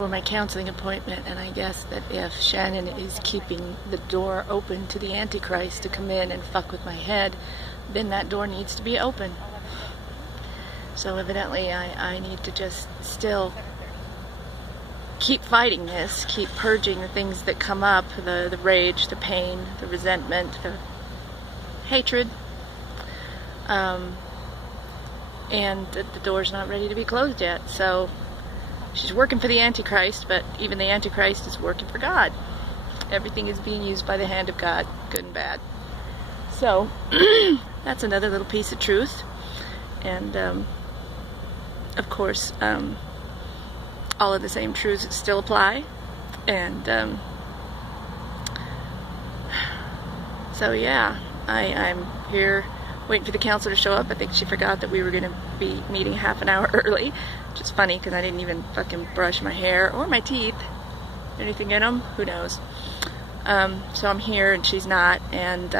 For my counseling appointment, and I guess that if Shannon is keeping the door open to the Antichrist to come in and fuck with my head, then that door needs to be open. So evidently I need to just still keep fighting this, keep purging the things that come up, the rage, the pain, the resentment, the hatred, and the door's not ready to be closed yet. So she's working for the Antichrist, but even the Antichrist is working for God. Everything is being used by the hand of God, good and bad. So that's another little piece of truth. And of course, all of the same truths still apply. And so yeah, I'm here waiting for the counselor to show up. I think she forgot that we were going to be meeting half an hour early, which is funny because I didn't even fucking brush my hair or my teeth. Anything in them? Who knows? So I'm here and she's not, and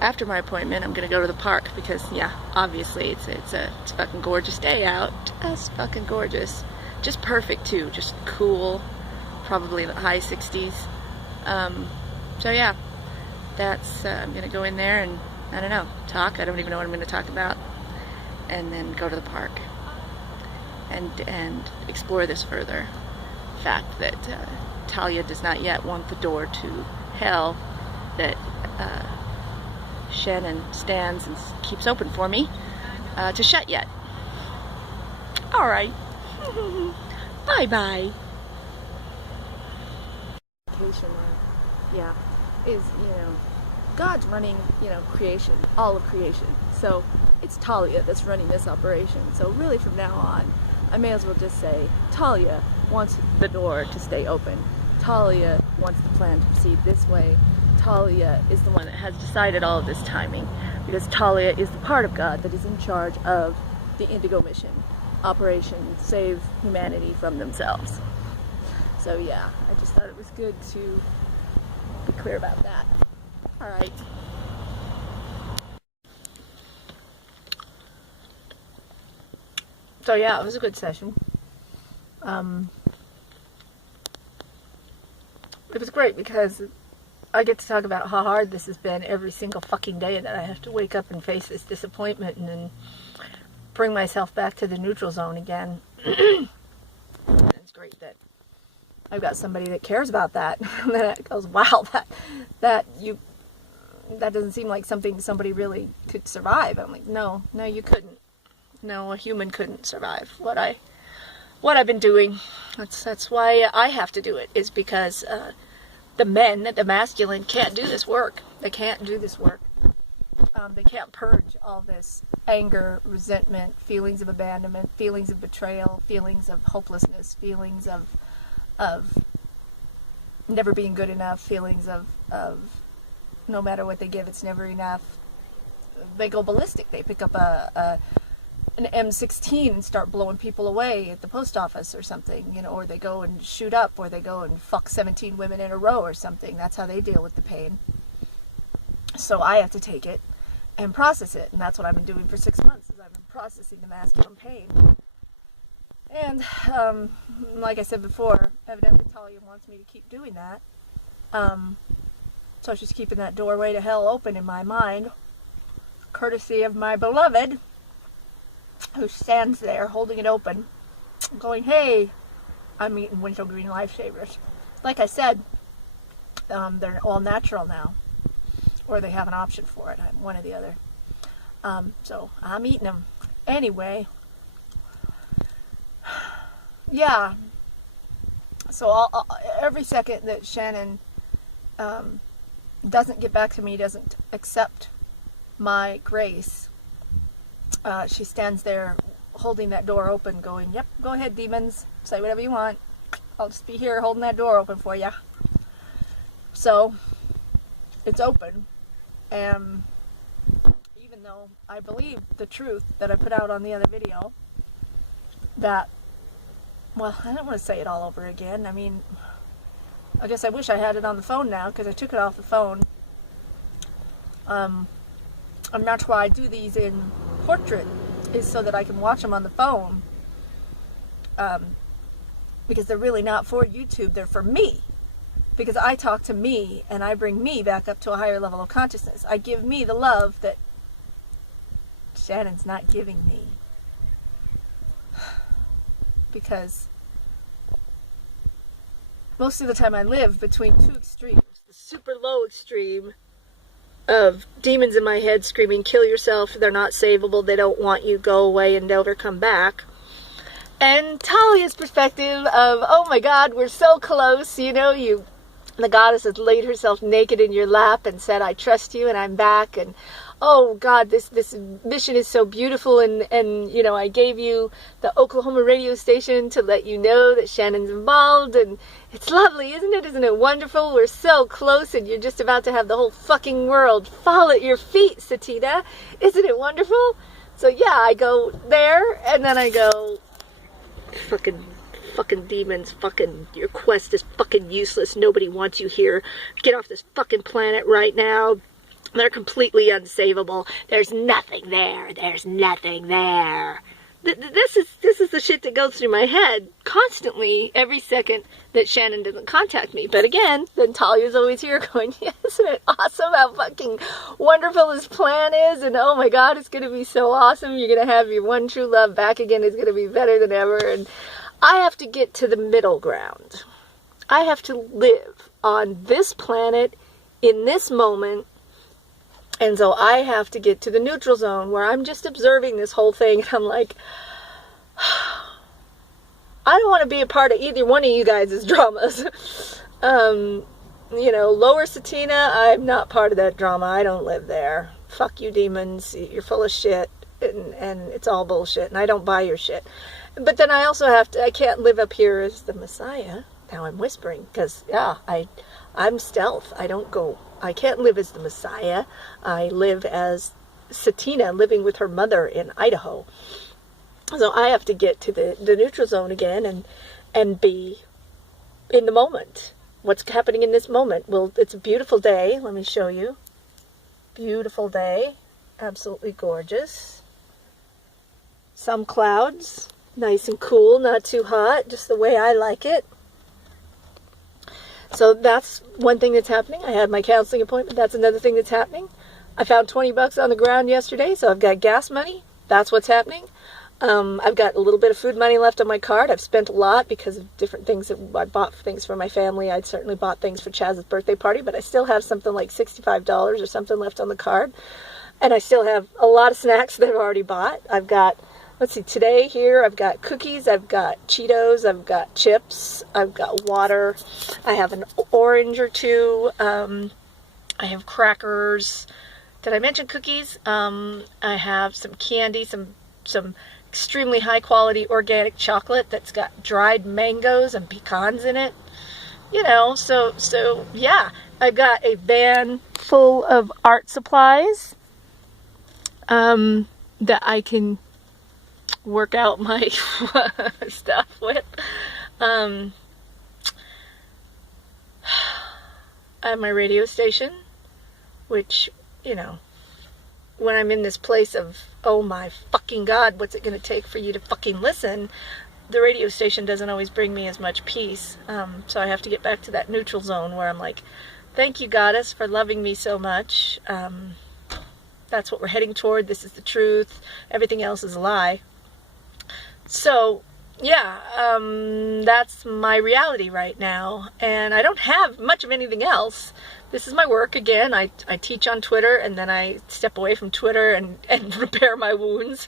after my appointment I'm going to go to the park because, yeah, obviously it's a fucking gorgeous day out. Just fucking gorgeous. Just perfect too. Just cool. Probably the high 60s. So yeah, that's I'm going to go in there and I don't know, talk. I don't even know what I'm going to talk about. And then go to the park and explore this further. The fact that Talia does not yet want the door to hell that Shannon stands and keeps open for me to shut yet. Alright. Bye-bye. Yeah, is, God's running, creation, all of creation. So it's Talia that's running this operation. So really from now on, I may as well just say Talia wants the door to stay open. Talia wants the plan to proceed this way. Talia is the one that has decided all of this timing, because Talia is the part of God that is in charge of the Indigo mission, Operation Save Humanity from Themselves. So yeah, I just thought it was good to be clear about that. Alright. So yeah, it was a good session. It was great because I get to talk about how hard this has been every single fucking day, that I have to wake up and face this disappointment and then bring myself back to the neutral zone again. And it's great that I've got somebody that cares about that. That goes, wow, that doesn't seem like something somebody really could survive. I'm like, no, you couldn't. No, a human couldn't survive what I've been doing. That's why I have to do it, is because the men, the masculine, can't do this work. They can't do this work. They can't purge all this anger, resentment, feelings of abandonment, feelings of betrayal, feelings of hopelessness, feelings of never being good enough, feelings of no matter what they give, it's never enough. They go ballistic. They pick up an M16 and start blowing people away at the post office or something, or they go and shoot up, or they go and fuck 17 women in a row or something. That's how they deal with the pain. So I have to take it and process it, and that's what I've been doing for 6 months, is I've been processing the masculine pain. And like I said before, evidently Talia wants me to keep doing that. So she's keeping that doorway to hell open in my mind, courtesy of my beloved, who stands there holding it open, going, hey, I'm eating wintergreen lifesavers. Like I said, they're all natural now, or they have an option for it, one or the other. So I'm eating them. Anyway, yeah, so every second that Shannon doesn't get back to me, doesn't accept my grace, she stands there holding that door open, going, yep, go ahead, demons, say whatever you want, I'll just be here holding that door open for you. So it's open, and even though I believe the truth that I put out on the other video, that, well, I don't want to say it all over again. I mean, I guess I wish I had it on the phone now, because I took it off the phone. And that's why I do these in portrait, is so that I can watch them on the phone. because they're really not for YouTube, they're for me. Because I talk to me and I bring me back up to a higher level of consciousness. I give me the love that Shannon's not giving me. Because most of the time I live between two extremes. The super low extreme of demons in my head screaming, kill yourself, they're not savable, they don't want you, go away and never come back. And Talia's perspective of, oh my God, we're so close, the goddess has laid herself naked in your lap and said, I trust you and I'm back, and oh God, this mission is so beautiful, and I gave you the Oklahoma radio station to let you know that Shannon's involved, and it's lovely, isn't it? Isn't it wonderful? We're so close, and you're just about to have the whole fucking world fall at your feet, Satina. Isn't it wonderful? So yeah, I go there, and then I go, fucking demons, your quest is fucking useless, nobody wants you here, get off this fucking planet right now, they're completely unsavable, there's nothing there. This is the shit that goes through my head constantly every second that Shannon doesn't contact me. But again, then Talia's always here going, yeah, isn't it awesome how fucking wonderful this plan is, and oh my God, it's gonna be so awesome, you're gonna have your one true love back again, it's gonna be better than ever. And I have to get to the middle ground. I have to live on this planet in this moment. And so I have to get to the neutral zone where I'm just observing this whole thing. And I'm like, I don't want to be a part of either one of you guys' dramas. Lower Satina, I'm not part of that drama. I don't live there. Fuck you, demons. You're full of shit. And it's all bullshit. And I don't buy your shit. But then I also I can't live up here as the Messiah. Now I'm whispering, because, yeah, I'm stealth. I can't live as the Messiah. I live as Satina, living with her mother in Idaho. So I have to get to the neutral zone again and be in the moment. What's happening in this moment? Well, it's a beautiful day. Let me show you. Beautiful day. Absolutely gorgeous. Some clouds. Nice and cool, not too hot, just the way I like it. So that's one thing that's happening. I had my counseling appointment. That's another thing that's happening. I found $20 on the ground yesterday, so I've got gas money. That's what's happening. I've got a little bit of food money left on my card. I've spent a lot because of different things that I bought things for my family. I'd certainly bought things for Chaz's birthday party, but I still have something like $65 or something left on the card. And I still have a lot of snacks that I've already bought. I've got, let's see, today here I've got cookies, I've got Cheetos, I've got chips, I've got water, I have an orange or two, I have crackers. Did I mention cookies? I have some candy, some extremely high quality organic chocolate that's got dried mangoes and pecans in it. So yeah, I've got a van full of art supplies that I can work out my stuff with. I have my radio station, which, when I'm in this place of, oh my fucking God, what's it going to take for you to fucking listen, the radio station doesn't always bring me as much peace. So I have to get back to that neutral zone where I'm like, thank you, Goddess, for loving me so much. That's what we're heading toward. This is the truth. Everything else is a lie. So, yeah, that's my reality right now. And I don't have much of anything else. This is my work again. I teach on Twitter, and then I step away from Twitter and repair my wounds,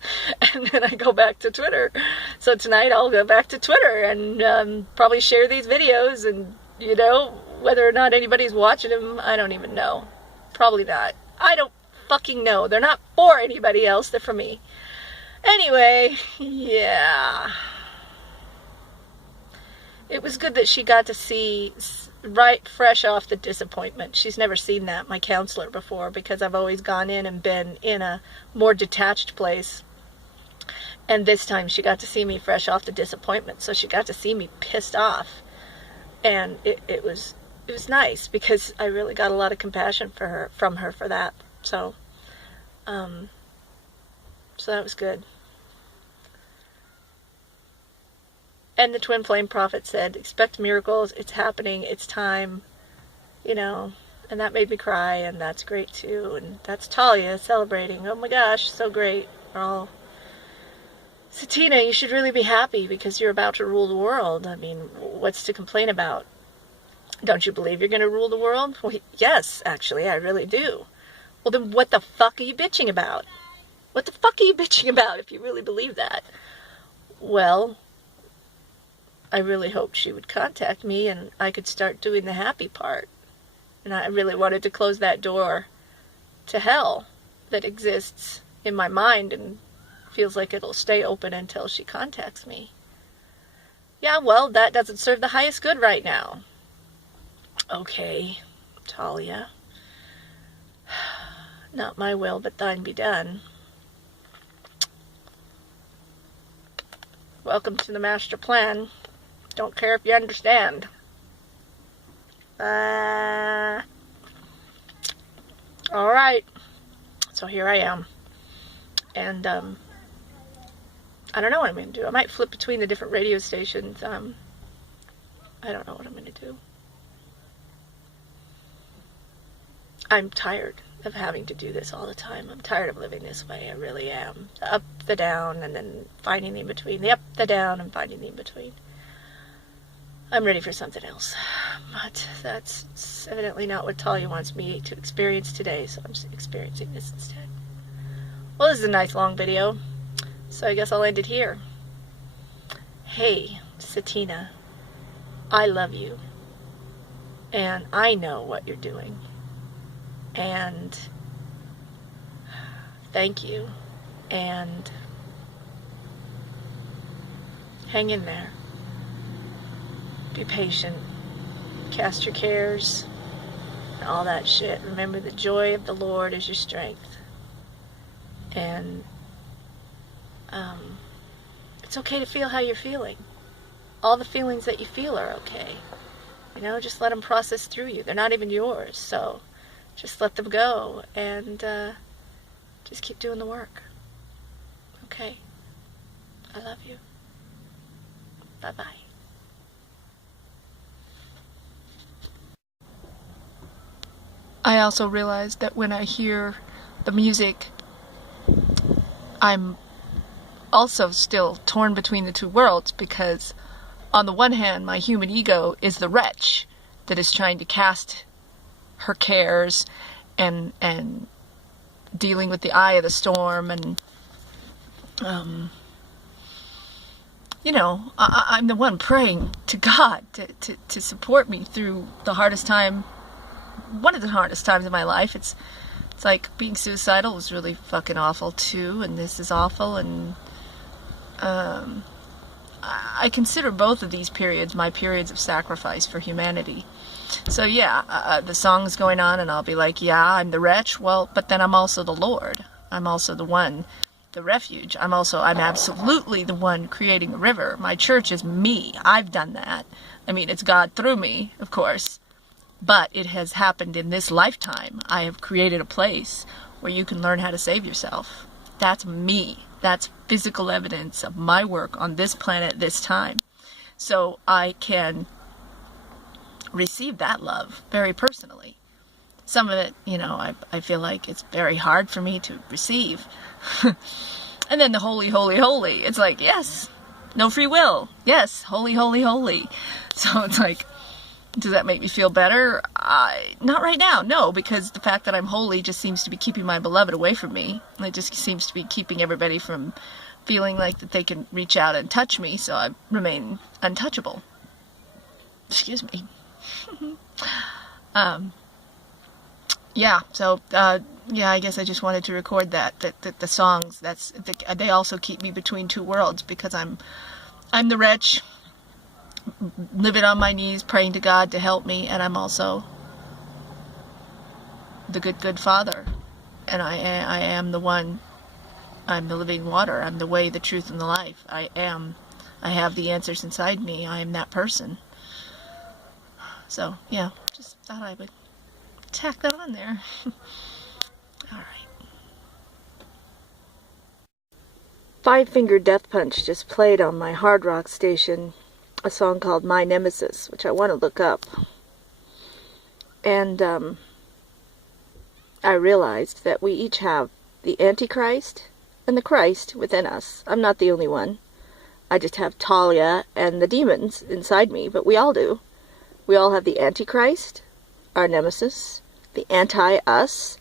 and then I go back to Twitter. So tonight I'll go back to Twitter and probably share these videos, and, whether or not anybody's watching them, I don't even know. Probably not. I don't fucking know. They're not for anybody else. They're for me. Anyway, yeah. It was good that she got to see right fresh off the disappointment. She's never seen that, my counselor, before, because I've always gone in and been in a more detached place. And this time she got to see me fresh off the disappointment. So she got to see me pissed off. And it was nice, because I really got a lot of compassion from her for that. So that was good. And the Twin Flame Prophet said, expect miracles, it's happening, it's time, you know, and that made me cry, and that's great too. And that's Talia celebrating. Oh my gosh, so great. We're all... Satina, you should really be happy because you're about to rule the world. I mean, what's to complain about? Don't you believe you're going to rule the world? Well, yes, actually, I really do. Well, then what the fuck are you bitching about? What the fuck are you bitching about if you really believe that? Well, I really hoped she would contact me and I could start doing the happy part. And I really wanted to close that door to hell that exists in my mind and feels like it'll stay open until she contacts me. Yeah, well, that doesn't serve the highest good right now. Okay, Talia. Not my will, but thine be done. Welcome to the master plan. Don't care if you understand. Alright. So here I am. And, I don't know what I'm going to do. I might flip between the different radio stations. I don't know what I'm going to do. I'm tired of having to do this all the time. I'm tired of living this way. I really am. The up, the down, and then finding the in-between. The up, the down, and finding the in-between. I'm ready for something else. But that's evidently not what Talia wants me to experience today, so I'm experiencing this instead. Well, this is a nice long video, so I guess I'll end it here. Hey, Satina, I love you. And I know what you're doing. And thank you. And hang in there. Be patient. Cast your cares and all that shit. Remember, the joy of the Lord is your strength. And it's okay to feel how you're feeling. All the feelings that you feel are okay. You know, just let them process through you. They're not even yours, so just let them go and just keep doing the work. Okay? I love you. Bye-bye. I also realized that when I hear the music, I'm also still torn between the two worlds, because on the one hand, my human ego is the wretch that is trying to cast her cares and dealing with the eye of the storm, and you know, I'm the one praying to God to support me through the hardest time, one of the hardest times in my life. It's like being suicidal was really fucking awful too, and this is awful, and I consider both of these periods my periods of sacrifice for humanity. So yeah, the song's going on and I'll be like, yeah, I'm the wretch, well, but then I'm also the Lord. I'm also the one, the refuge. I'm absolutely the one creating a river. My church is me. I've done that. I mean, it's God through me, of course, but it has happened in this lifetime. I have created a place where you can learn how to save yourself. That's me. That's physical evidence of my work on this planet this time. So I can receive that love very personally. Some of it, you know, I feel like it's very hard for me to receive. And then the holy, holy, holy. It's like, yes, no free will. Yes, holy, holy, holy. So it's like, does that make me feel better? Not right now, no, because the fact that I'm holy just seems to be keeping my beloved away from me. It just seems to be keeping everybody from feeling like that they can reach out and touch me, so I remain untouchable. Excuse me. Yeah, so, yeah, I guess I just wanted to record that the songs, they also keep me between two worlds, because I'm the wretch, living on my knees, praying to God to help me, and I'm also the good Father, and I am the one. I'm the living water. I'm the way, the truth, and the life. I have the answers inside me. I am that person. So yeah, just thought I would tack that on there. All right. Five Finger Death Punch just played on my hard rock station. a song called My Nemesis, which I want to look up. And I realized that we each have the Antichrist and the Christ within us. I'm not the only one. I just have Talia and the demons inside me, but we all do. We all have the Antichrist, our nemesis, the anti-us,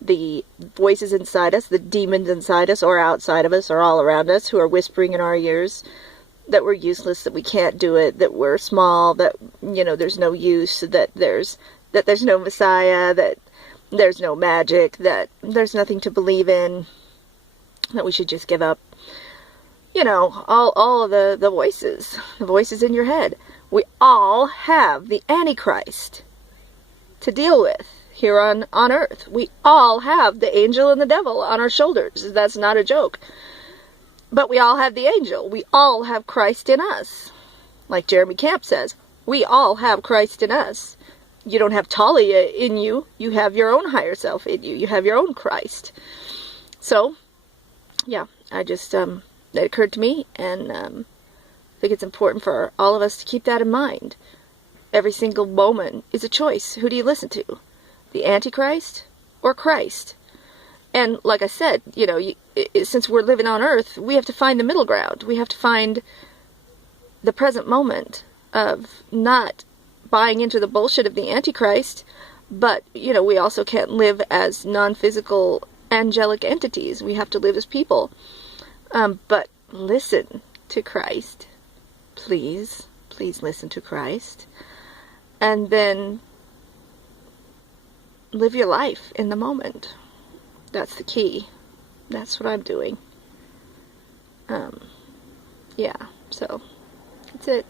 the voices inside us, the demons inside us or outside of us or all around us who are whispering in our ears that we're useless, that we can't do it, that we're small, that, you know, there's no use, that there's no Messiah, that there's no magic, that there's nothing to believe in, that we should just give up. You know, all of the voices in your head. We all have the Antichrist to deal with here on earth. We all have the angel and the devil on our shoulders. That's not a joke. But we all have the angel. We all have Christ in us. Like Jeremy Camp says, we all have Christ in us. You don't have Talia in you. You have your own higher self in you. You have your own Christ. So, yeah, I just, that occurred to me, and I think it's important for all of us to keep that in mind. Every single moment is a choice. Who do you listen to? The Antichrist or Christ? And like I said, you know, since we're living on earth, we have to find the middle ground. We have to find the present moment of not buying into the bullshit of the Antichrist, but, you know, we also can't live as non-physical angelic entities. We have to live as people. But listen to Christ. Please, please listen to Christ. And then live your life in the moment. That's the key. That's what I'm doing. Yeah, so that's it.